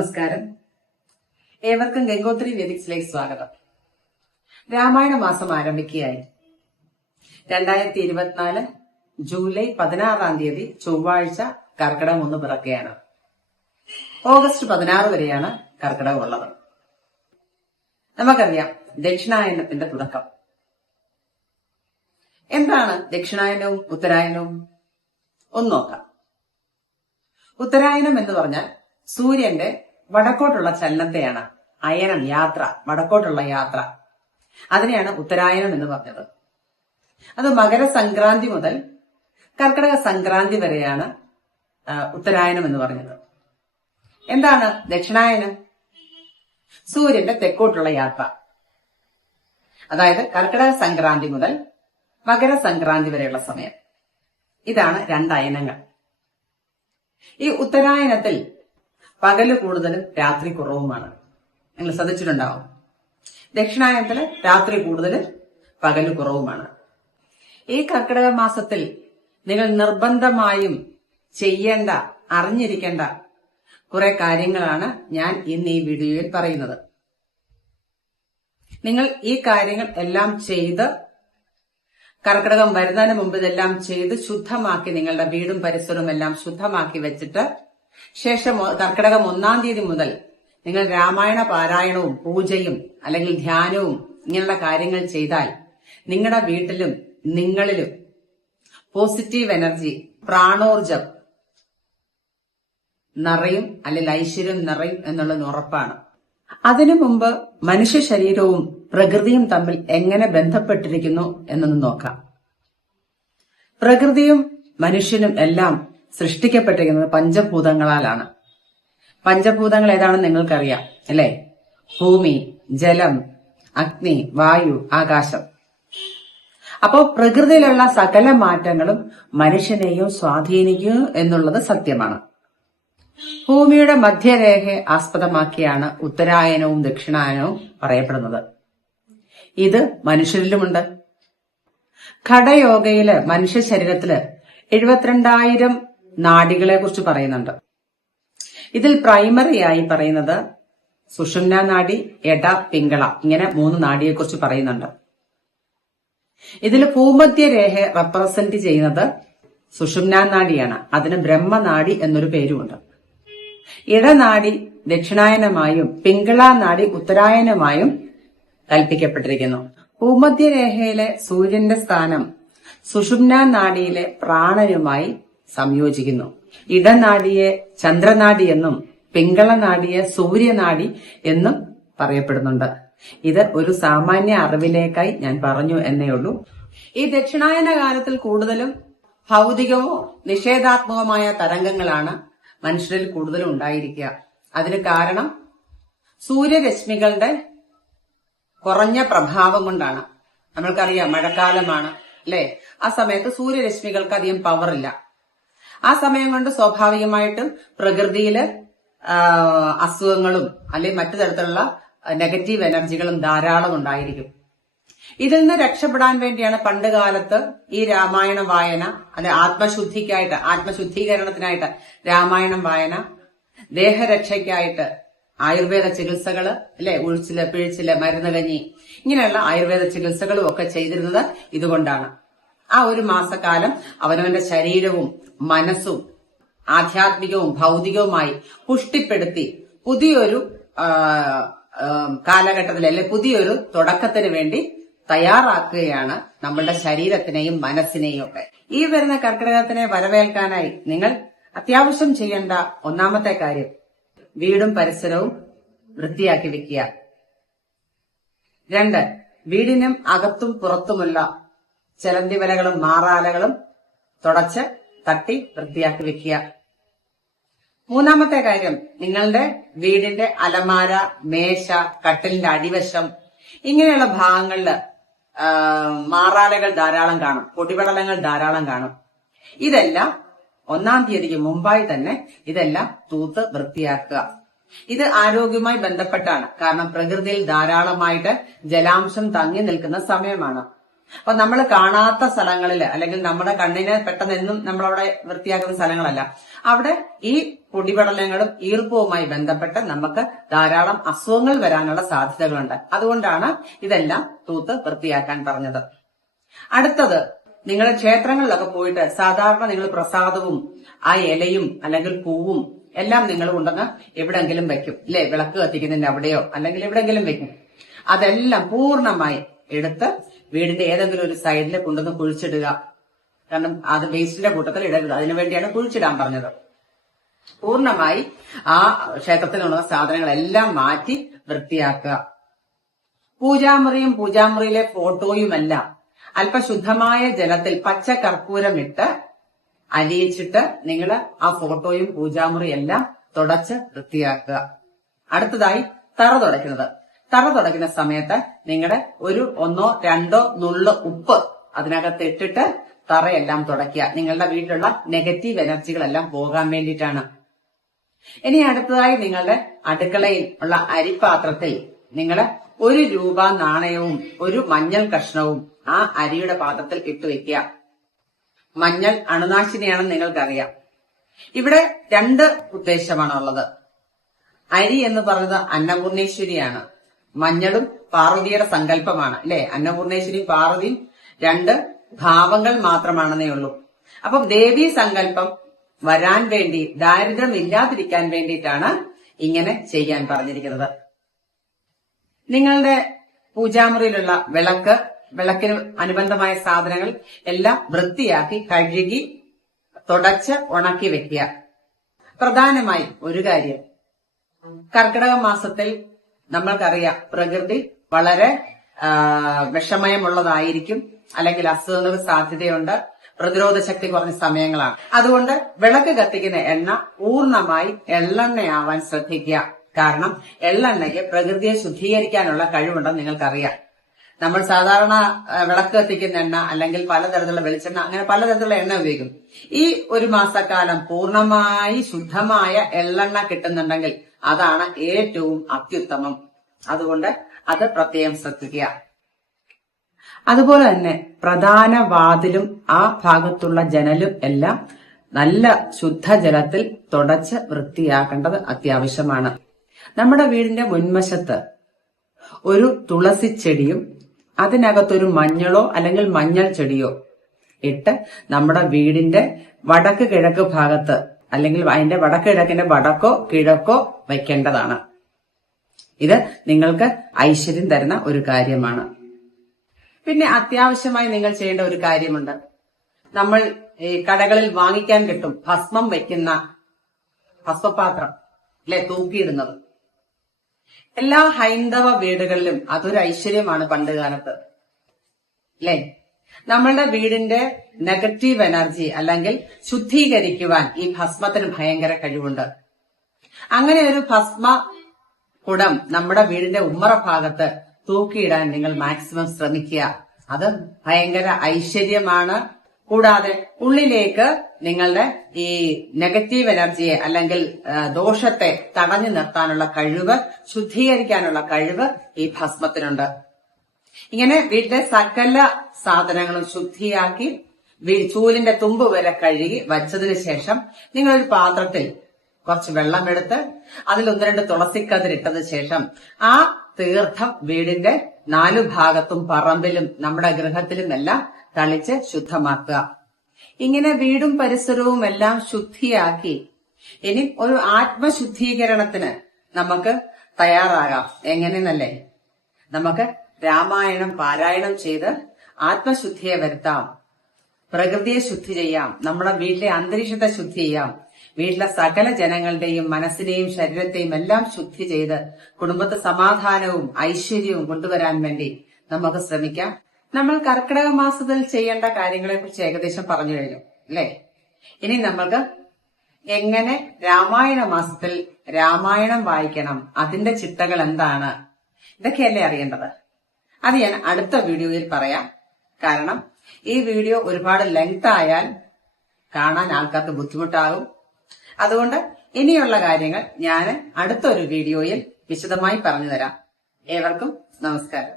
നമസ്കാരം. ഏവർക്കും ഗംഗോത്രി വേദിക്സിലേക്ക് സ്വാഗതം. രാമായണ മാസം ആരംഭിക്കുകയായി. 2024 ജൂലൈ 16 ചൊവ്വാഴ്ച കർക്കിടകം 1 പിറക്കുകയാണ്. ഓഗസ്റ്റ് 16 വരെയാണ് കർക്കിടകം ഉള്ളത്. നമുക്കറിയാം ദക്ഷിണായനത്തിന്റെ തുടക്കം. എന്താണ് ദക്ഷിണായനവും ഉത്തരായനവും? ഒന്ന് നോക്കാം. ഉത്തരായനം എന്ന് പറഞ്ഞാൽ സൂര്യന്റെ വടക്കോട്ടുള്ള ചലനത്തെയാണ്. അയനം, യാത്ര, വടക്കോട്ടുള്ള യാത്ര, അതിനെയാണ് ഉത്തരായനം എന്ന് പറഞ്ഞത്. അത് മകരസംക്രാന്തി മുതൽ കർക്കിടക സംക്രാന്തി വരെയാണ് ഉത്തരായനം എന്ന് പറഞ്ഞത്. എന്താണ് ദക്ഷിണായനം? സൂര്യന്റെ തെക്കോട്ടുള്ള യാത്ര. അതായത് കർക്കിടക സംക്രാന്തി മുതൽ മകരസംക്രാന്തി വരെയുള്ള സമയം. ഇതാണ് രണ്ടയനങ്ങൾ. ഈ ഉത്തരായനത്തിൽ പകല് കൂടുതലും രാത്രി കുറവുമാണ്. നിങ്ങൾ ശ്രദ്ധിച്ചിട്ടുണ്ടാവും. ദക്ഷിണായനത്തില് രാത്രി കൂടുതലും പകല് കുറവുമാണ്. ഈ കർക്കിടക മാസത്തിൽ നിങ്ങൾ നിർബന്ധമായും ചെയ്യേണ്ട, അറിഞ്ഞിരിക്കേണ്ട കുറെ കാര്യങ്ങളാണ് ഞാൻ ഇന്ന് ഈ വീഡിയോയിൽ പറയുന്നത്. നിങ്ങൾ ഈ കാര്യങ്ങൾ എല്ലാം ചെയ്ത്, കർക്കിടകം വരുന്നതിന് മുമ്പ് ഇതെല്ലാം ചെയ്ത് ശുദ്ധമാക്കി, നിങ്ങളുടെ വീടും പരിസരവും എല്ലാം ശുദ്ധമാക്കി വെച്ചിട്ട് ശേഷം കർക്കിടകം 1 മുതൽ നിങ്ങൾ രാമായണ പാരായണവും പൂജയും അല്ലെങ്കിൽ ധ്യാനവും ഇങ്ങനെയുള്ള കാര്യങ്ങൾ ചെയ്താൽ നിങ്ങളുടെ വീട്ടിലും നിങ്ങളിലും പോസിറ്റീവ് എനർജി, പ്രാണോർജം നിറയും, അല്ലെങ്കിൽ ഐശ്വര്യം നിറയും എന്നുള്ളത് ഉറപ്പാണ്. അതിനു മുമ്പ് മനുഷ്യ ശരീരവും പ്രകൃതിയും തമ്മിൽ എങ്ങനെ ബന്ധപ്പെട്ടിരിക്കുന്നു എന്നൊന്ന് നോക്കാം. പ്രകൃതിയും മനുഷ്യനും എല്ലാം സൃഷ്ടിക്കപ്പെട്ടിരിക്കുന്നത് പഞ്ചഭൂതങ്ങളാലാണ്. പഞ്ചഭൂതങ്ങൾ ഏതാണെന്ന് നിങ്ങൾക്കറിയാം അല്ലെ? ഭൂമി, ജലം, അഗ്നി, വായു, ആകാശം. അപ്പോൾ പ്രകൃതിയിലുള്ള സകല മാറ്റങ്ങളും മനുഷ്യനെയും സ്വാധീനിക്കും എന്നുള്ളത് സത്യമാണ്. ഭൂമിയുടെ മധ്യരേഖയെ ആസ്പദമാക്കിയാണ് ഉത്തരായനവും ദക്ഷിണായനവും പറയപ്പെടുന്നത്. ഇത് മനുഷ്യരിലുമുണ്ട്. ഘടയോഗയില് മനുഷ്യ ശരീരത്തില് 72,000 നാഡികളെ കുറിച്ച് പറയുന്നുണ്ട്. ഇതിൽ പ്രൈമറിയായി പറയുന്നത് സുഷുമ്ന നാഡി, എട, പിംഗള, ഇങ്ങനെ 3 നാഡിയെ കുറിച്ച് പറയുന്നുണ്ട്. ഇതിൽ ഭൂമധ്യരേഖ റെപ്രസെന്റ് ചെയ്യുന്നത് സുഷുമ്ന നാഡിയാണ്. അതിന് ബ്രഹ്മനാഡി എന്നൊരു പേരുമുണ്ട്. ഇടനാഡി ദക്ഷിണായനമായും പിംഗള നാഡി ഉത്തരായനമായും കൽപ്പിക്കപ്പെട്ടിരിക്കുന്നു. ഭൂമധ്യരേഖയിലെ സൂര്യന്റെ സ്ഥാനം സുഷുമ്ന നാഡിയിലെ പ്രാണനുമായി സംയോജിക്കുന്നു. ഇടനാഡിയെ ചന്ദ്രനാഡി എന്നും പിംഗള നാഡിയെ സൂര്യനാഡി എന്നും പറയപ്പെടുന്നുണ്ട്. ഇത് ഒരു സാമാന്യ അറിവിലേക്കായി ഞാൻ പറഞ്ഞു എന്നേ ഉള്ളൂ. ഈ ദക്ഷിണായന കാലത്തിൽ കൂടുതലും ഭൗതികമോ നിഷേധാത്മകമായ തരംഗങ്ങളാണ് മനുഷ്യരിൽ കൂടുതലും ഉണ്ടായിരിക്കുക. അതിന് കാരണം സൂര്യരശ്മികളുടെ കുറഞ്ഞ പ്രഭാവം കൊണ്ടാണ്. നമ്മൾക്കറിയാം മഴക്കാലമാണ് അല്ലെ? ആ സമയത്ത് സൂര്യരശ്മികൾക്ക് അധികം പവറില്ല. ആ സമയം കൊണ്ട് സ്വാഭാവികമായിട്ടും പ്രകൃതിയില് അസുഖങ്ങളും അല്ലെങ്കിൽ മറ്റു തരത്തിലുള്ള നെഗറ്റീവ് എനർജികളും ധാരാളം ഉണ്ടായിരിക്കും. ഇതിൽ നിന്ന് രക്ഷപ്പെടാൻ വേണ്ടിയാണ് പണ്ട് കാലത്ത് ഈ രാമായണ വായന, അല്ലെ ആത്മശുദ്ധീകരണത്തിനായിട്ട് രാമായണം വായന, ദേഹരക്ഷയ്ക്കായിട്ട് ആയുർവേദ ചികിത്സകള് അല്ലെ, ഉഴിച്ചില്, പിഴിച്ചില്, മരുന്ന് കഞ്ഞി, ഇങ്ങനെയുള്ള ആയുർവേദ ചികിത്സകളും ഒക്കെ ചെയ്തിരുന്നത് ഇതുകൊണ്ടാണ്. ആ ഒരു മാസക്കാലം അവനവന്റെ ശരീരവും മനസ്സും ആധ്യാത്മികവും ഭൗതികവുമായി പുഷ്ടിപ്പെടുത്തി പുതിയൊരു കാലഘട്ടത്തിൽ അല്ലെ പുതിയൊരു തുടക്കത്തിന് വേണ്ടി തയ്യാറാക്കുകയാണ് നമ്മളുടെ ശരീരത്തിനെയും മനസ്സിനെയും ഒക്കെ. ഈ വരുന്ന കർക്കിടകത്തിനെ വരവേൽക്കാനായി നിങ്ങൾ അത്യാവശ്യം ചെയ്യേണ്ട ഒന്നാമത്തെ കാര്യം വീടും പരിസരവും വൃത്തിയാക്കി വെക്കുക. 2, വീടിനും അകത്തും പുറത്തുമുള്ള ചെലന്തിവലകളും മാറാലകളും തുടച്ച് തട്ടി വൃത്തിയാക്കി വെക്കുക. 3-ാമത്തെ കാര്യം, നിങ്ങളുടെ വീടിന്റെ അലമാര, മേശ, കട്ടിലിന്റെ അടിവശം, ഇങ്ങനെയുള്ള ഭാഗങ്ങളില് മാറാലകൾ ധാരാളം കാണും, പൊടിപടലങ്ങൾ ധാരാളം കാണും. ഇതെല്ലാം 1-ാം തീയതിക്ക് മുമ്പായി തന്നെ ഇതെല്ലാം തൂത്ത് വൃത്തിയാക്കുക. ഇത് ആരോഗ്യവുമായി ബന്ധപ്പെട്ടാണ്. കാരണം പ്രകൃതിയിൽ ധാരാളമായിട്ട് ജലാംശം തങ്ങി നിൽക്കുന്ന സമയമാണ്. അപ്പൊ നമ്മൾ കാണാത്ത സ്ഥലങ്ങളിൽ അല്ലെങ്കിൽ നമ്മുടെ കണ്ണിന് പെട്ടെന്ന് എന്നും നമ്മളവിടെ വൃത്തിയാക്കുന്ന സ്ഥലങ്ങളല്ല, അവിടെ ഈ പൊടിപടലങ്ങളും ഈർപ്പവുമായി ബന്ധപ്പെട്ട് നമുക്ക് ധാരാളം അസുഖങ്ങൾ വരാനുള്ള സാധ്യതകളുണ്ട്. അതുകൊണ്ടാണ് ഇതെല്ലാം തൂത്ത് വൃത്തിയാക്കാൻ പറഞ്ഞത്. അടുത്തത്, നിങ്ങൾ ക്ഷേത്രങ്ങളിലൊക്കെ പോയിട്ട് സാധാരണ നിങ്ങൾ പ്രസാദവും ആ ഇലയും അല്ലെങ്കിൽ പൂവും എല്ലാം നിങ്ങൾ കൊണ്ടുവന്ന് എവിടെങ്കിലും വെക്കും, അല്ലെ? വിളക്ക് കത്തിക്കുന്നതിന്റെ അവിടെയോ അല്ലെങ്കിൽ എവിടെങ്കിലും വെക്കും. അതെല്ലാം പൂർണ്ണമായി എടുത്ത് വീടിന്റെ ഏതെങ്കിലും ഒരു സൈഡിൽ കൊണ്ടുവന്ന് കുഴിച്ചിടുക. കാരണം അത് വേസ്റ്റിന്റെ കൂട്ടത്തിൽ ഇടരുത്. അതിനുവേണ്ടിയാണ് കുഴിച്ചിടാൻ പറഞ്ഞത്. പൂർണ്ണമായി ആ ക്ഷേത്രത്തിലുള്ള സാധനങ്ങളെല്ലാം മാറ്റി വൃത്തിയാക്കുക. പൂജാമുറിയും പൂജാമുറിയിലെ ഫോട്ടോയുമെല്ലാം അല്പശുദ്ധമായ ജലത്തിൽ പച്ച കർപ്പൂരമിട്ട് അലിയിച്ചിട്ട് നിങ്ങൾ ആ ഫോട്ടോയും പൂജാമുറിയും എല്ലാം തുടച്ച് വൃത്തിയാക്കുക. അടുത്തതായി തറ തുടയ്ക്കുന്നത്. തറ തുടയ്ക്കുന്ന സമയത്ത് നിങ്ങളുടെ ഒരു 1-2 നുള്ള് ഉപ്പ് അതിനകത്ത് ഇട്ടിട്ട് തറയെല്ലാം തുടയ്ക്കുക. നിങ്ങളുടെ വീട്ടിലുള്ള നെഗറ്റീവ് എനർജികളെല്ലാം പോകാൻ വേണ്ടിയിട്ടാണ്. ഇനി അടുത്തതായി നിങ്ങളുടെ അടുക്കളയിൽ ഉള്ള അരിപ്പാത്രത്തിൽ നിങ്ങൾ 1 രൂപ നാണയവും ഒരു മഞ്ഞൾ കഷ്ണവും ആ അരിയുടെ പാത്രത്തിൽ ഇട്ടുവെക്കുക. മഞ്ഞൾ അണുനാശിനിയാണെന്ന് നിങ്ങൾക്കറിയാം. ഇവിടെ 2 ഉദ്ദേശമാണുള്ളത്. അരി എന്ന് പറയുന്നത് അന്നപൂർണേശ്വരിയാണ്. മഞ്ഞളും പാർവതിയുടെ സങ്കല്പമാണ്, അല്ലെ? അന്നപൂർണേശ്വരിയും പാർവതിയും 2 ഭാവങ്ങൾ മാത്രമാണെന്നേ ഉള്ളൂ. അപ്പം ദേവീ സങ്കല്പം വരാൻ വേണ്ടി, ദാരിദ്ര്യം ഇല്ലാതിരിക്കാൻ വേണ്ടിയിട്ടാണ് ഇങ്ങനെ ചെയ്യാൻ പറഞ്ഞിരിക്കുന്നത്. നിങ്ങളുടെ പൂജാമുറിയിലുള്ള വിളക്കിന് അനുബന്ധമായ സാധനങ്ങൾ എല്ലാം വൃത്തിയാക്കി കഴുകി തുടച്ച് ഉണക്കി വെക്കുക. പ്രധാനമായി ഒരു കാര്യം, കർക്കിടക മാസത്തിൽ നമ്മൾക്കറിയാം പ്രകൃതി വളരെ വിഷമയമുള്ളതായിരിക്കും, അല്ലെങ്കിൽ അസുഖങ്ങൾക്ക് സാധ്യതയുണ്ട്, പ്രതിരോധ ശക്തി കുറഞ്ഞ സമയങ്ങളാണ്. അതുകൊണ്ട് വിളക്ക് കത്തിക്കുന്ന എണ്ണ പൂർണ്ണമായി എള്ളെണ്ണയാവാൻ ശ്രദ്ധിക്കുക. കാരണം എള്ളെണ്ണയ്ക്ക് പ്രകൃതിയെ ശുദ്ധീകരിക്കാനുള്ള കഴിവുണ്ടെന്ന് നിങ്ങൾക്കറിയാം. നമ്മൾ സാധാരണ വിളക്ക് കത്തിക്കുന്ന എണ്ണ അല്ലെങ്കിൽ പലതരത്തിലുള്ള വെളിച്ചെണ്ണ, അങ്ങനെ പലതരത്തിലുള്ള എണ്ണ ഉപയോഗിക്കും. ഈ ഒരു മാസക്കാലം പൂർണ്ണമായി ശുദ്ധമായ എള്ളെണ്ണ കിട്ടുന്നുണ്ടെങ്കിൽ അതാണ് ഏറ്റവും അത്യുത്തമം. അതുകൊണ്ട് അത് പ്രത്യേകം ശ്രദ്ധിക്കുക. അതുപോലെ തന്നെ പ്രധാന വാതിലും ആ ഭാഗത്തുള്ള ജനലും എല്ലാം നല്ല ശുദ്ധജലത്തിൽ തുടച്ച് വൃത്തിയാക്കേണ്ടത് അത്യാവശ്യമാണ്. നമ്മുടെ വീടിന്റെ മുൻവശത്ത് ഒരു തുളസിച്ചെടിയും അതിനകത്തൊരു മഞ്ഞളോ അല്ലെങ്കിൽ മഞ്ഞൾ ചെടിയോ ഇട്ട് നമ്മുടെ വീടിന്റെ വടക്ക് കിഴക്ക് ഭാഗത്ത്, അല്ലെങ്കിൽ അതിന്റെ വടക്ക് കിഴക്കിന്റെ വടക്കോ കിഴക്കോ വയ്ക്കേണ്ടതാണ്. ഇത് നിങ്ങൾക്ക് ഐശ്വര്യം തരുന്ന ഒരു കാര്യമാണ്. പിന്നെ അത്യാവശ്യമായി നിങ്ങൾ ചെയ്യേണ്ട ഒരു കാര്യമുണ്ട്. നമ്മൾ ഈ കടകളിൽ വാങ്ങിക്കാൻ കിട്ടും ഭസ്മം വയ്ക്കുന്ന ഭസ്മപാത്രം, അല്ലെ? തൂക്കിയിടുന്നത്. എല്ലാ ഹൈന്ദവ വീടുകളിലും അതൊരു ഐശ്വര്യമാണ് പണ്ട് കാലത്ത്, അല്ലെ? നമ്മളുടെ വീടിന്റെ നെഗറ്റീവ് എനർജി അല്ലെങ്കിൽ ശുദ്ധീകരിക്കുവാൻ ഈ ഭസ്മത്തിന് ഭയങ്കര കഴിവുണ്ട്. അങ്ങനെ ഒരു ഭസ്മ കുടം നമ്മുടെ വീടിന്റെ ഉമ്മറ ഭാഗത്ത് തൂക്കിയിടാൻ നിങ്ങൾ മാക്സിമം ശ്രമിക്കുക. അത് ഭയങ്കര ഐശ്വര്യമാണ്. കൂടാതെ ഉള്ളിലേക്ക് നിങ്ങളുടെ ഈ നെഗറ്റീവ് എനർജിയെ അല്ലെങ്കിൽ ദോഷത്തെ തടഞ്ഞു നിർത്താനുള്ള കഴിവ്, ശുദ്ധീകരിക്കാനുള്ള കഴിവ് ഈ ഭസ്മത്തിനുണ്ട്. ഇങ്ങനെ വീട്ടിലെ സകല സാധനങ്ങളും ശുദ്ധിയാക്കി ചൂലിന്റെ തുമ്പ് വരെ കഴുകി വച്ചതിന് ശേഷം നിങ്ങളൊരു പാത്രത്തിൽ കുറച്ച് വെള്ളമെടുത്ത് അതിൽ 1-2 തുളസിക്കതിരിട്ടതിന് ശേഷം ആ തീർത്ഥം വീടിന്റെ 4 ഭാഗത്തും പറമ്പിലും നമ്മുടെ ഗൃഹത്തിലും എല്ലാം തളിച്ച് ശുദ്ധമാക്കുക. ഇങ്ങനെ വീടും പരിസരവും എല്ലാം ശുദ്ധിയാക്കി ഇനി ഒരു ആത്മശുദ്ധീകരണത്തിന് നമുക്ക് തയ്യാറാകാം. എങ്ങനെയെന്നല്ലേ? നമുക്ക് രാമായണം പാരായണം ചെയ്ത് ആത്മശുദ്ധിയെ വരുത്താം, പ്രകൃതിയെ ശുദ്ധി ചെയ്യാം, നമ്മുടെ വീട്ടിലെ അന്തരീക്ഷത്തെ ശുദ്ധി ചെയ്യാം, വീട്ടിലെ സകല ജനങ്ങളുടെയും മനസ്സിനെയും ശരീരത്തെയും എല്ലാം ശുദ്ധി ചെയ്ത് കുടുംബത്തെ സമാധാനവും ഐശ്വര്യവും കൊണ്ടുവരാൻ വേണ്ടി നമുക്ക് ശ്രമിക്കാം. നമ്മൾ കർക്കിടക മാസത്തിൽ ചെയ്യേണ്ട കാര്യങ്ങളെ കുറിച്ച് ഏകദേശം പറഞ്ഞു കഴിഞ്ഞു, അല്ലെ? ഇനി നമ്മൾക്ക് എങ്ങനെ രാമായണ മാസത്തിൽ രാമായണം വായിക്കണം, അതിന്റെ ചിട്ടകൾ എന്താണ്, ഇതൊക്കെയല്ലേ അറിയേണ്ടത്. അത് ഞാൻ അടുത്ത വീഡിയോയിൽ പറയാം. കാരണം ഈ വീഡിയോ ഒരുപാട് ലെങ്ത് ആയാൽ കാണാൻ ആൾക്കാർക്ക് ബുദ്ധിമുട്ടാകും. അതുകൊണ്ട് ഇനിയുള്ള കാര്യങ്ങൾ ഞാൻ അടുത്തൊരു വീഡിയോയിൽ വിശദമായി പറഞ്ഞു തരാം. ഏവർക്കും നമസ്കാരം.